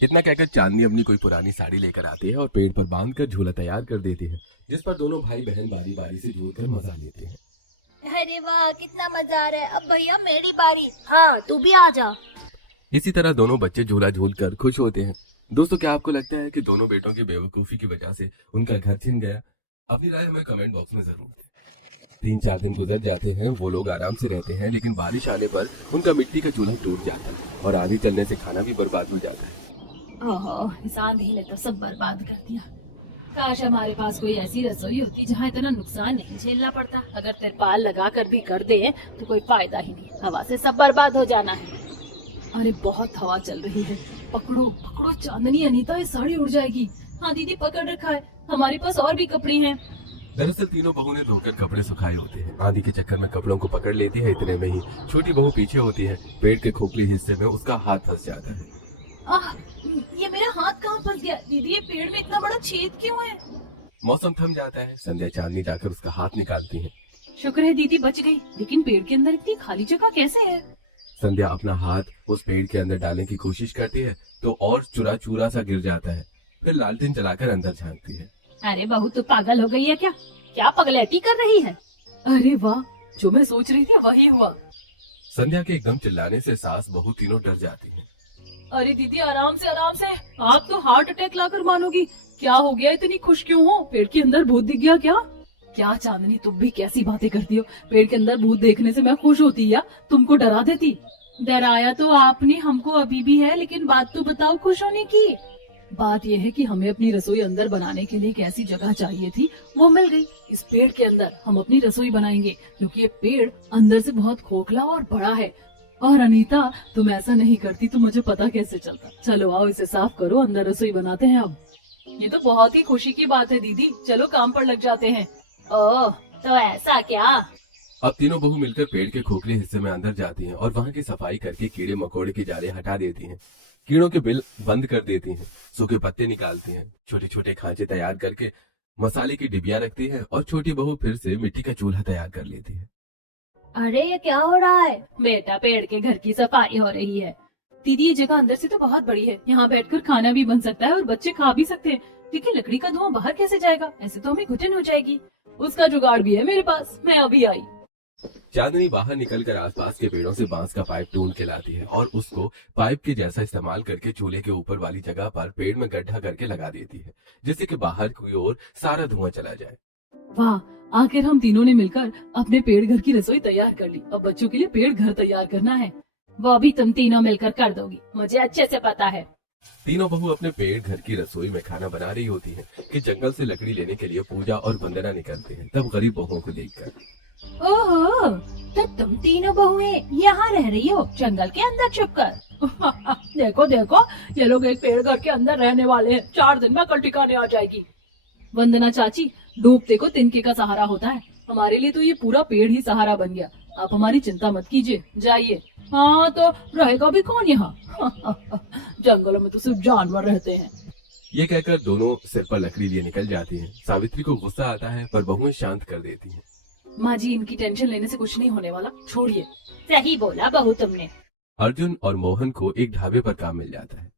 इतना कहकर चांदनी अपनी कोई पुरानी साड़ी लेकर आती है और पेड़ पर बांधकर झूला तैयार कर देती है, जिस पर दोनों भाई बहन बारी बारी से झूलकर मजा लेते हैं। अरे वाह, कितना मजा आ रहा है। अब भैया मेरी बारी। हाँ, तू भी आ जा। इसी तरह दोनों बच्चे झूला झूल कर खुश होते हैं। दोस्तों, क्या आपको लगता है कि दोनों बेटों की बेवकूफी की वजह से उनका घर छिन गया? अपनी राय हमें कमेंट बॉक्स में जरूर दें। 3-4 दिन गुजर जाते हैं, वो लोग आराम से रहते हैं, लेकिन बारिश आने पर उनका मिट्टी का चूल्हा टूट जाता है और आंधी चलने से खाना भी बर्बाद हो जाता है। ओहो, इस आंधी ने तो सब बर्बाद कर दिया। काश हमारे पास कोई ऐसी रसोई होती जहाँ इतना नुकसान नहीं झेलना पड़ता। अगर तिरपाल लगा कर भी कर दे तो कोई फायदा ही नहीं, हवा से सब बर्बाद हो जाना है। अरे बहुत हवा चल रही है, पकड़ो पकड़ो चांदनी, अनीता ये साड़ी उड़ जाएगी। हाँ दीदी पकड़ रखा है, हमारे पास और भी कपड़े हैं। दरअसल तीनों बहू ने धोकर कपड़े सुखाए होते हैं। आंधी के चक्कर में कपड़ों को पकड़ लेती है। इतने में ही छोटी बहू पीछे होती है। पेड़ के खोखली हिस्से में उसका हाथ फंस जाता है। आह, ये मेरा हाथ कहाँ फंस गया? दीदी ये पेड़ में इतना बड़ा छेद क्यों है? मौसम थम जाता है। संध्या चांदनी जाकर उसका हाथ निकालती है। शुक्र है दीदी बच गई, लेकिन पेड़ के अंदर इतनी खाली जगह कैसे है? संध्या अपना हाथ उस पेड़ के अंदर डालने की कोशिश करती है तो और चूरा चूरा सा गिर जाता है। फिर लालटेन जलाकर अंदर झांकती है। अरे बहू तू पागल हो गई है क्या? क्या पगलैती कर रही है? अरे वाह, जो मैं सोच रही थी वही हुआ। संध्या के एकदम चिल्लाने से सास बहू तीनों डर जाती हैं। अरे दीदी आराम से आराम से, आप तो हार्ट अटैक लाकर मानोगी। क्या हो गया, इतनी खुश क्यों हो? पेड़ के अंदर भूत दिख गया क्या? क्या चांदनी तुम भी कैसी बातें करती हो? पेड़ के अंदर भूत देखने से मैं खुश होती या तुमको डरा देती? डराया तो आपने हमको अभी भी है, लेकिन बात तो बताओ खुश होने की। बात यह है कि हमें अपनी रसोई अंदर बनाने के लिए एक ऐसी जगह चाहिए थी, वो मिल गई। इस पेड़ के अंदर हम अपनी रसोई बनाएंगे, क्योंकि ये पेड़ अंदर से बहुत खोखला और बड़ा है। और अनीता तुम ऐसा नहीं करती तो मुझे पता कैसे चलता। चलो आओ इसे साफ करो, अंदर रसोई बनाते हैं अब। ये तो बहुत ही खुशी की बात है दीदी, चलो काम पर लग जाते हैं। ओह, तो ऐसा क्या? अब तीनों बहू मिलकर पेड़ के खोखले हिस्से में अंदर जाती हैं और वहां की सफाई करके कीड़े मकोड़े की जाले हटा देती हैं। कीड़ों के बिल बंद कर देती हैं, सूखे पत्ते निकालती हैं, छोटे छोटे खांचे तैयार करके मसाले की डिबिया रखती है और छोटी बहू फिर से मिट्टी का चूल्हा तैयार कर लेती है। अरे ये क्या हो रहा है? बेटा पेड़ के घर की सफाई हो रही है। दीदी ये जगह अंदर से तो बहुत बड़ी है, यहाँ बैठकर खाना भी बन सकता है और बच्चे खा भी सकते हैं, लेकिन लकड़ी का धुआं बाहर कैसे जाएगा? ऐसे तो हमें घुटन हो जाएगी। उसका जुगाड़ भी है मेरे पास, मैं अभी आई। चांदनी बाहर निकलकर आसपास के पेड़ों से बांस का पाइप ढूंढ के लाती है और उसको पाइप के जैसा इस्तेमाल करके चूल्हे के ऊपर वाली जगह पर पेड़ में गड्ढा करके लगा देती है, जिससे कि बाहर की ओर सारा धुआं चला जाए। वाह, आखिर हम तीनों ने मिलकर अपने पेड़ घर की रसोई तैयार कर ली। अब बच्चों के लिए पेड़ घर तैयार करना है, वो भी तुम तीनों मिलकर कर दोगी, मुझे अच्छे से पता है। तीनों बहू अपने पेड़ घर की रसोई में खाना बना रही होती हैं कि जंगल से लकड़ी लेने के लिए पूजा और वंदना निकलते हैं। तब गरीब बहुओं को देखकर, ओहो, तो तुम तीनों बहुएं यहाँ रह रही हो जंगल के अंदर छुपकर? देखो देखो, ये लोग एक पेड़ घर के अंदर रहने वाले हैं। 4 दिन में कल ठिकाने आ जाएगी। वंदना चाची, डूबते को तिनके का सहारा होता है, हमारे लिए तो ये पूरा पेड़ ही सहारा बन गया। आप हमारी चिंता मत कीजिए, जाइए। हाँ तो रहेगा भी कौन यहाँ? जंगलों में तो सिर्फ जानवर रहते हैं। ये कहकर दोनों सिर पर लकड़ी लिए निकल जाती हैं। सावित्री को गुस्सा आता है पर बहुएं शांत कर देती हैं। माँ जी, इनकी टेंशन लेने से कुछ नहीं होने वाला, छोड़िए। सही बोला बहू तुमने। अर्जुन और मोहन को एक ढाबे पर काम मिल जाता है,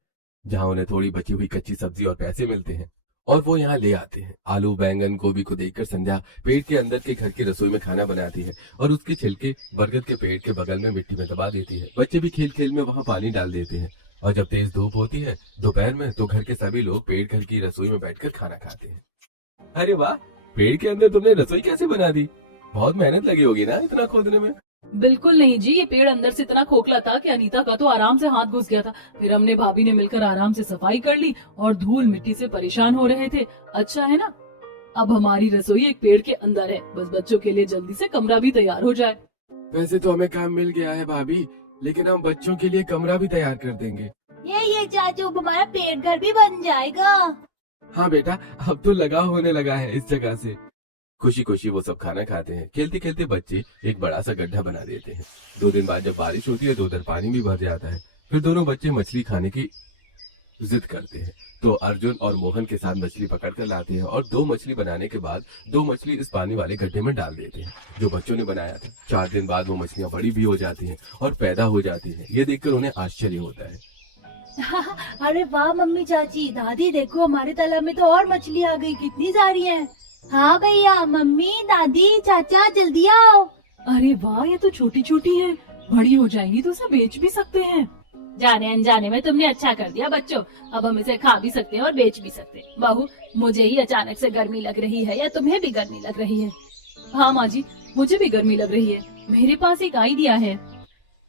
जहाँ उन्हें थोड़ी बची हुई कच्ची सब्जी और पैसे मिलते हैं और वो यहाँ ले आते हैं। आलू बैंगन गोभी को देखकर संध्या पेड़ के अंदर के घर की रसोई में खाना बनाती है और उसके छिलके बरगद के पेड़ के बगल में मिट्टी में दबा देती है। बच्चे भी खेल खेल में वहाँ पानी डाल देते हैं और जब तेज धूप होती है दोपहर में, तो घर के सभी लोग पेड़ घर की रसोई में बैठकर खाना खाते हैं। अरे वाह, पेड़ के अंदर तुमने रसोई कैसे बना दी? बहुत मेहनत लगी होगी ना इतना खोदने में? बिल्कुल नहीं जी, ये पेड़ अंदर से इतना खोखला था कि अनीता का तो आराम से हाथ घुस गया था। फिर हमने भाभी ने मिलकर आराम से सफाई कर ली और धूल मिट्टी से परेशान हो रहे थे। अच्छा है ना, अब हमारी रसोई एक पेड़ के अंदर है, बस बच्चों के लिए जल्दी से कमरा भी तैयार हो जाए। वैसे तो हमें काम मिल गया है भाभी, लेकिन हम बच्चों के लिए कमरा भी तैयार कर देंगे। ये चाचू, हमारा पेड़ घर भी बन जाएगा। हाँ बेटा, अब तो लगाव होने लगा है इस जगह से। खुशी खुशी वो सब खाना खाते हैं। खेलते खेलते बच्चे एक बड़ा सा गड्ढा बना देते हैं। 2 दिन बाद जब बारिश होती है तो उधर पानी भी भर जाता है। फिर दोनों बच्चे मछली खाने की जिद करते हैं, तो अर्जुन और मोहन के साथ मछली पकड़ कर लाते हैं और 2 मछली बनाने के बाद 2 मछली इस पानी वाले गड्ढे में डाल देते हैं जो बच्चों ने बनाया था। 4 दिन बाद वो मछलियां बड़ी भी हो जाती हैं और पैदा हो जाती हैं। ये देखकर उन्हें आश्चर्य होता है। अरे वाह मम्मी चाची, दादी देखो हमारे तालाब में तो और मछली आ गई, कितनी सारी हैं। हाँ भैया, मम्मी दादी चाचा जल्दी आओ। अरे वाह, ये तो छोटी छोटी है, बड़ी हो जाएंगी तो इसे बेच भी सकते हैं। जाने अनजाने में तुमने अच्छा कर दिया बच्चों, अब हम इसे खा भी सकते हैं और बेच भी सकते हैं। बहू, मुझे ही अचानक से गर्मी लग रही है या तुम्हें भी गर्मी लग रही है? हाँ माँ जी, मुझे भी गर्मी लग रही है, मेरे पास एक आइडिया है।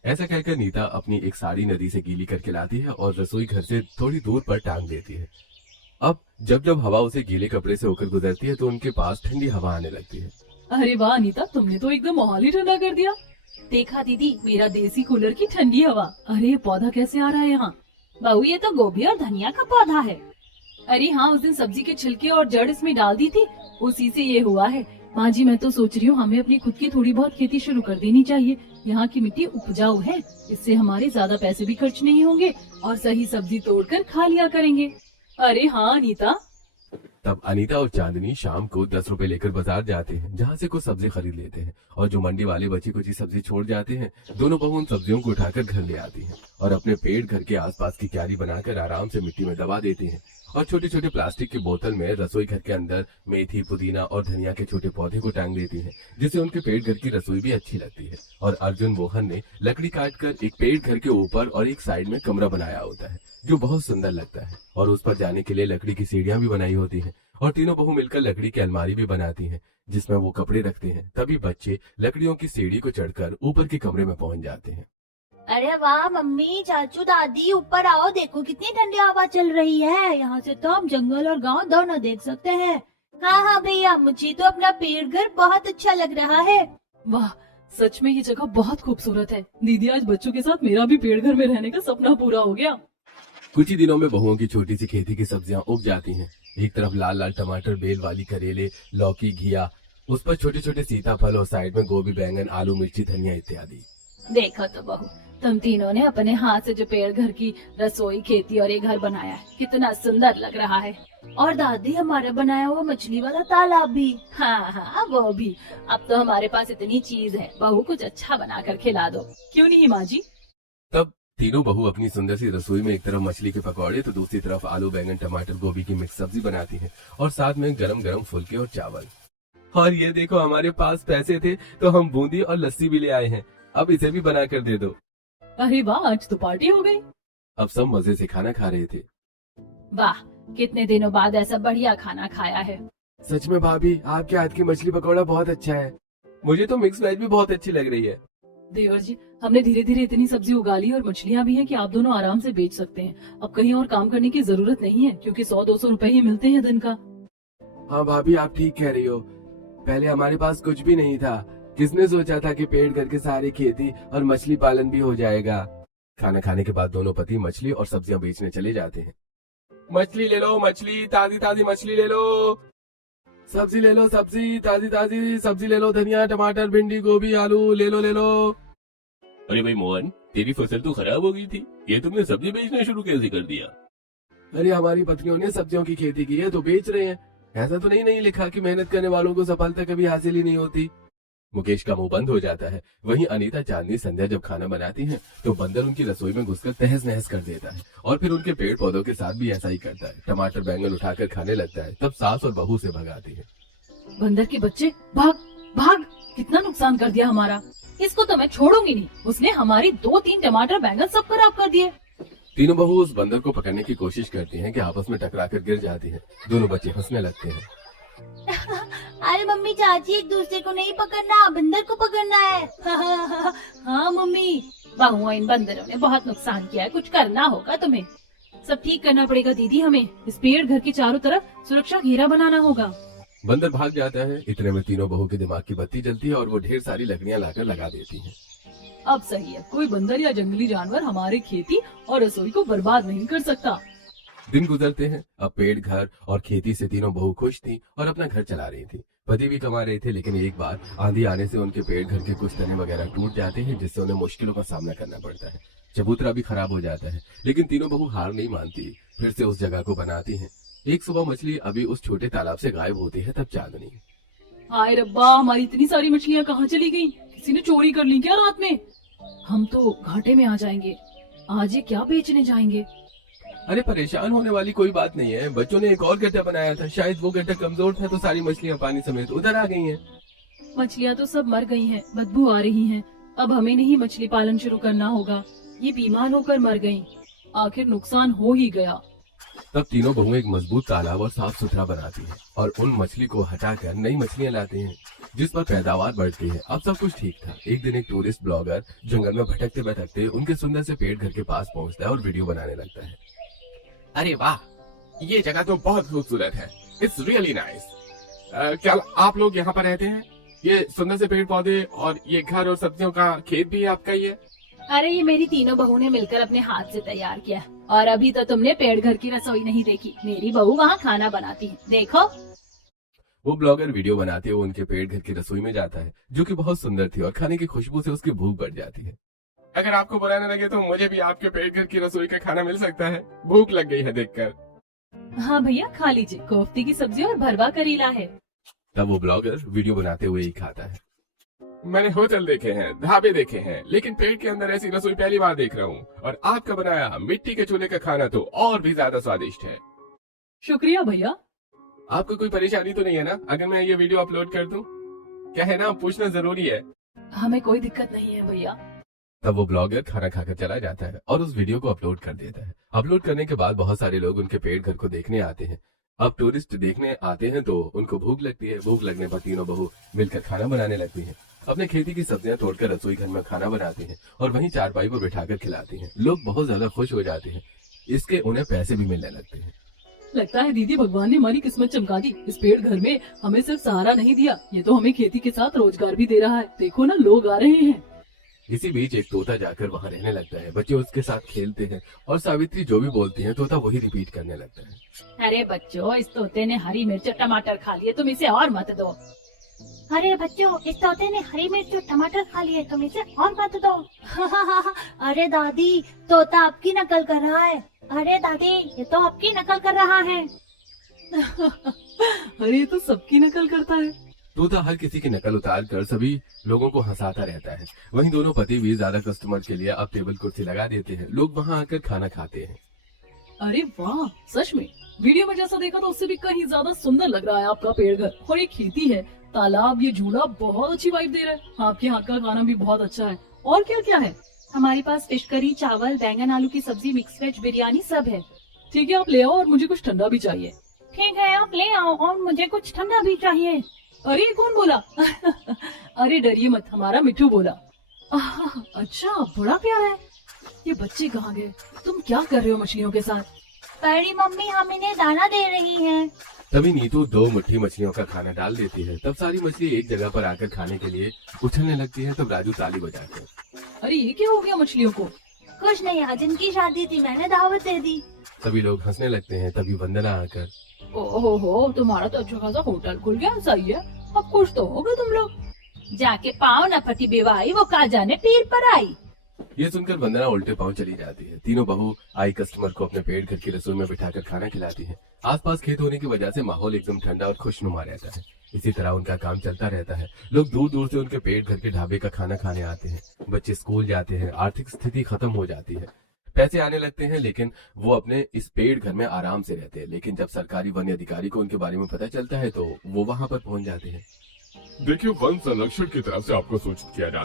ऐसा कहकर नीता अपनी एक साड़ी नदी से गीली करके लाती है और रसोई घर से थोड़ी दूर पर टांग देती है। अब जब जब हवा उसे गीले कपड़े से होकर गुजरती है तो उनके पास ठंडी हवा आने लगती है। अरे वाह अनीता, तुमने तो एकदम माहौल ही ठंडा कर दिया। देखा दीदी, मेरा देसी कूलर की ठंडी हवा। अरे ये पौधा कैसे आ रहा है यहाँ? बहू, ये तो गोभी और धनिया का पौधा है। अरे हाँ, उस दिन सब्जी के छिलके और जड़ इसमें डाल दी थी, उसी से ये हुआ है। माँ जी, मैं तो सोच रही हूँ हमें अपनी खुद की थोड़ी बहुत खेती शुरू कर देनी चाहिए। यहाँ की मिट्टी उपजाऊ है, इससे हमारे ज्यादा पैसे भी खर्च नहीं होंगे और सही सब्जी तोड़कर खा लिया करेंगे। अरे हाँ अनीता। तब अनीता और चांदनी शाम को 10 रुपए लेकर बाजार जाते हैं, जहाँ से कुछ सब्जी खरीद लेते हैं और जो मंडी वाले बची कुची सब्जी छोड़ जाते हैं, दोनों बहू उन सब्जियों को उठाकर घर ले आती हैं और अपने पेड़ घर के आसपास की क्यारी बनाकर आराम से मिट्टी में दबा देती हैं और छोटे छोटे प्लास्टिक की बोतल में रसोई घर के अंदर मेथी, पुदीना और धनिया के छोटे पौधे को टांग देती हैं, जिससे उनके पेड़ घर की रसोई भी अच्छी लगती है। और अर्जुन मोहन ने लकड़ी काटकर एक पेड़ घर के ऊपर और एक साइड में कमरा बनाया होता है, जो बहुत सुंदर लगता है और उस पर जाने के लिए लकड़ी की सीढ़ियां भी बनाई होती हैं और तीनों बहू मिलकर लकड़ी की अलमारी भी बनाती हैं, जिसमें वो कपड़े रखते हैं। तभी बच्चे लकड़ियों की सीढ़ी को चढ़कर ऊपर के कमरे में पहुंच जाते हैं। अरे वाह मम्मी चाचू दादी, ऊपर आओ, देखो कितनी ठंडी हवा चल रही है। यहाँ से तो हम जंगल और गांव दोनों देख सकते हैं। हाँ हाँ भैया, मुझे तो अपना पेड़ घर बहुत अच्छा लग रहा है। वाह, सच में ये जगह बहुत खूबसूरत है। दीदी, आज बच्चों के साथ मेरा भी पेड़ घर में रहने का सपना पूरा हो गया। कुछ ही दिनों में बहुओं की छोटी सी खेती की सब्जियां उग जाती हैं। एक तरफ लाल लाल टमाटर, बेल वाली करेले, लौकी, घिया, उस पर छोटे छोटे सीताफल और साइड में गोभी, बैंगन, आलू, मिर्ची, धनिया इत्यादि। देखो तो बहू, तुम तीनों ने अपने हाथ से जो पेड़ घर की रसोई, खेती और ये घर बनाया है, कितना सुंदर लग रहा है। और दादी, हमारा बनाया हुआ मछली वाला तालाब भी। हाँ हाँ, वो भी। अब तो हमारे पास इतनी चीज है, बहू कुछ अच्छा बना कर खिला दो। क्यों नहीं माँ जी? तब तीनों बहू अपनी सुंदर सी रसोई में एक तरफ मछली के पकौड़े तो दूसरी तरफ आलू, बैंगन, टमाटर, गोभी की मिक्स सब्जी बनाती हैं और साथ में गरम गरम फुलके और चावल। और ये देखो, हमारे पास पैसे थे तो हम बूंदी और लस्सी भी ले आए हैं, अब इसे भी बना कर दे दो। अरे वाह, आज तो पार्टी हो गई। अब सब मजे से खाना खा रहे थे। वाह, कितने दिनों बाद ऐसा बढ़िया खाना खाया है। सच में भाभी, आपके हाथ की मछली पकौड़ा बहुत अच्छा है। मुझे तो मिक्स वेज भी बहुत अच्छी लग रही है। देवर जी, हमने धीरे धीरे इतनी सब्जी उगा ली और मछलियाँ भी हैं कि आप दोनों आराम से बेच सकते हैं। अब कहीं और काम करने की जरूरत नहीं है, क्योंकि 100-200 रुपए ही मिलते हैं दिन का। हाँ भाभी, आप ठीक कह रही हो। पहले हमारे पास कुछ भी नहीं था, किसने सोचा था कि पेड़ घर के सारी खेती और मछली पालन भी हो जाएगा। खाना खाने के बाद दोनों पति मछली और सब्जियां बेचने चले जाते हैं। मछली ले लो, मछली, ताजी ताजी मछली ले लो। सब्जी ले लो, सब्जी, ताजी ताजी सब्जी ले लो, धनिया, टमाटर, भिंडी, गोभी, आलू ले लो ले लो। अरे भाई मोहन, तेरी फसल तो खराब हो गई थी, ये तुमने सब्जी बेचना शुरू कैसे कर दिया? अरे हमारी पत्नियों ने सब्जियों की खेती की है तो बेच रहे हैं। ऐसा तो नहीं लिखा कि मेहनत करने वालों को सफलता कभी हासिल ही नहीं होती। मुकेश का मुंह बंद हो जाता है। वहीं अनीता, चांदनी, संध्या जब खाना बनाती हैं तो बंदर उनकी रसोई में घुसकर तहस नहस कर देता है और फिर उनके पेड़ पौधों के साथ भी ऐसा ही करता है। टमाटर, बैंगन उठाकर खाने लगता है। तब सास और बहू से भगाती है। बंदर के बच्चे, भाग भाग, कितना नुकसान कर दिया हमारा। इसको तो मैं छोड़ूंगी नहीं, उसने हमारी 2-3 टमाटर, बैंगन सब खराब कर दिए। तीनों बहू उस बंदर को पकड़ने की कोशिश करती हैं कि आपस में टकराकर गिर जाती हैं। दोनों बच्चे हंसने लगते हैं। अरे मम्मी चाची, एक दूसरे को नहीं पकड़ना, बंदर को पकड़ना है। हाँ मम्मी, बहुआ इन बंदरों ने बहुत नुकसान किया है, कुछ करना होगा तुम्हें। सब ठीक करना पड़ेगा दीदी, हमें इस पेड़ घर के चारों तरफ सुरक्षा घेरा बनाना होगा। बंदर भाग जाता है। इतने में तीनों बहू के दिमाग की बत्ती जलती है और वो ढेर सारी लकड़ियां लाकर लगा देती हैं। अब सही है, कोई बंदर या जंगली जानवर हमारे खेती और रसोई को बर्बाद नहीं कर सकता। दिन गुजरते हैं। अब पेड़, घर और खेती से तीनों बहू खुश थी और अपना घर चला रही थी। पति भी कमा रहे थे, लेकिन एक बार आंधी आने से उनके पेड़ घर के कुछ तने वगैरह टूट जाते हैं, जिससे उन्हें मुश्किलों का सामना करना पड़ता है। चबूतरा भी खराब हो जाता है, लेकिन तीनों बहू हार नहीं मानती, फिर से उस जगह को बनाती हैं। एक सुबह मछली अभी उस छोटे तालाब से गायब होती है। तब चांदनी, हाय रब्बा, हमारी इतनी सारी मछलियाँ कहाँ चली गयी? किसी ने चोरी कर ली क्या रात में? हम तो घाटे में आ जाएंगे। आज ये क्या बेचने जाएंगे? अरे परेशान होने वाली कोई बात नहीं है, बच्चों ने एक और गड्ढा बनाया था, शायद वो गड्ढा कमजोर था तो सारी मछलियाँ पानी समेत उधर आ गई हैं। मछलियाँ तो सब मर गई हैं, बदबू आ रही है। अब हमें नहीं मछली पालन शुरू करना होगा। ये बीमार होकर मर गयी, आखिर नुकसान हो ही गया। तब तीनों बहुएं एक मजबूत तालाब और साफ सुथरा बनाती हैं और उन मछली को हटाकर नई मछलियां लाती हैं, जिस पर पैदावार बढ़ती है। अब सब कुछ ठीक था। एक दिन एक टूरिस्ट ब्लॉगर जंगल में भटकते भटकते उनके सुंदर से पेड़ घर के पास पहुंचता है और वीडियो बनाने लगता है। अरे वाह, ये जगह तो बहुत खूबसूरत है। It's really nice. क्या आप लोग यहाँ पर रहते हैं? ये सुंदर से पेड़ पौधे और ये घर और सब्जियों का खेत भी आपका ही है? अरे ये मेरी तीनों बहू ने मिलकर अपने हाथ से तैयार किया। और अभी तो तुमने पेड़ घर की रसोई नहीं देखी, मेरी बहू वहाँ खाना बनाती है, देखो। वो ब्लॉगर वीडियो बनाते हुए उनके पेड़ घर की रसोई में जाता है, जो कि बहुत सुंदर थी और खाने की खुशबू से उसकी भूख बढ़ जाती है। अगर आपको बुरा न लगे तो मुझे भी आपके पेड़ घर की रसोई का खाना मिल सकता है? भूख लग गई है देखकर। हाँ भैया, खा लीजिए, कोफ्ते की सब्जी और भरवा करेला है। तब वो ब्लॉगर वीडियो बनाते हुए ही खाता है। मैंने होटल देखे हैं, ढाबे देखे हैं, लेकिन पेड़ के अंदर ऐसी रसोई पहली बार देख रहा हूँ। और आपका बनाया मिट्टी के चूल्हे का खाना तो और भी ज्यादा स्वादिष्ट है। शुक्रिया भैया। आपको कोई परेशानी तो नहीं है ना अगर मैं ये वीडियो अपलोड कर दूं? क्या है ना, पूछना जरूरी है। हमें कोई दिक्कत नहीं है भैया। तब वो ब्लॉगर खाना खाकर चला जाता है और उस वीडियो को अपलोड कर देता है। अपलोड करने के बाद बहुत सारे लोग उनके पेड़ घर को देखने आते हैं। अब टूरिस्ट देखने आते हैं तो उनको भूख लगती है। भूख लगने पर तीनों बहू मिलकर खाना बनाने लगती हैं। अपने खेती की सब्जियां तोड़कर रसोई घर में खाना बनाती हैं और वहीं चारपाई पर बिठाकर खिलाती हैं। लोग बहुत ज्यादा खुश हो जाते हैं, इसके उन्हें पैसे भी मिलने लगते हैं। लगता है दीदी भगवान ने हमारी किस्मत चमका दी। इस पेड़ घर में हमें सिर्फ सहारा नहीं दिया, ये तो हमें खेती के साथ रोजगार भी दे रहा है। देखो ना, लोग आ रहे हैं। इसी बीच एक तोता जाकर वहाँ रहने लगता है। बच्चे उसके साथ खेलते हैं और सावित्री जो भी बोलती है तोता वही रिपीट करने लगता है। अरे बच्चों, इस तोते ने हरी मिर्च और टमाटर खा लिए, तुम इसे और मत दो। अरे बच्चों, इस तोते ने हरी मिर्च और टमाटर खा लिए, तुम इसे और मत दो। अरे दादी, तोता आपकी नकल कर रहा है। अरे दादी, ये तो आपकी नकल कर रहा है। अरे ये तो सबकी नकल करता है। तोता हर किसी की नकल उतार कर सभी लोगों को हंसाता रहता है। वहीं दोनों पति भी ज्यादा कस्टमर के लिए अब टेबल कुर्सी लगा देते हैं। लोग वहाँ आकर खाना खाते हैं। अरे वाह, सच में वीडियो में जैसा देखा तो उससे भी कहीं ज्यादा सुंदर लग रहा है आपका पेड़ घर। और ये खेती है, तालाब, ये झूला बहुत अच्छी वाइब दे रहा है। आपके हाथ का खाना भी बहुत अच्छा है। और क्या क्या है? हमारे पास फिश करी, चावल, बैंगन आलू की सब्जी, मिक्स वेज, बिरयानी सब है। ठीक है, आप ले आओ और मुझे कुछ ठंडा भी चाहिए। ठीक है, आप ले आओ और मुझे कुछ ठंडा भी चाहिए। अरे ये कौन बोला? अरे डरिए मत, हमारा मिठू बोला। अच्छा, बड़ा प्यारा है। ये बच्चे कहाँ गए? तुम क्या कर रहे हो मछलियों के साथ? बड़ी मम्मी हम इन्हें दाना दे रही हैं। तभी नीतू 2 मुट्ठी मछलियों का खाना डाल देती है। तब सारी मछली एक जगह पर आकर खाने के लिए उछलने लगती है। तब राजू ताली बजाते हैं। अरे ये क्या हो गया मछलियों को? कुछ नहीं, आज इनकी शादी थी, मैंने दावत दे दी। सभी लोग हंसने लगते हैं। तभी वंदना आकर, ओहो, तुम्हारा तो अच्छा खासा होटल खुल गया, सही है। अब खुश तो हो गए तुम लोग। जाके पाओ न फटी बेवाई, वो कहा जाने पीर पर आई। ये सुनकर वंदना उल्टे पांव चली जाती है। तीनों बहू आई कस्टमर को अपने पेड़ घर की रसोई में बिठाकर खाना खिलाती है। आसपास खेत होने की वजह से माहौल एकदम ठंडा और खुशनुमा रहता है। इसी तरह उनका काम चलता रहता है। लोग दूर दूर से उनके पेड़ घर के ढाबे का खाना खाने आते हैं। बच्चे स्कूल जाते हैं। आर्थिक स्थिति खत्म हो जाती है, पैसे आने लगते हैं, लेकिन वो अपने इस पेड़ घर में आराम से रहते हैं। लेकिन जब सरकारी वन अधिकारी को उनके बारे में पता चलता है तो वो वहाँ पर पहुंच जाते हैं। देखिए, वन संरक्षण की तरफ से आपको सूचित किया जाता है।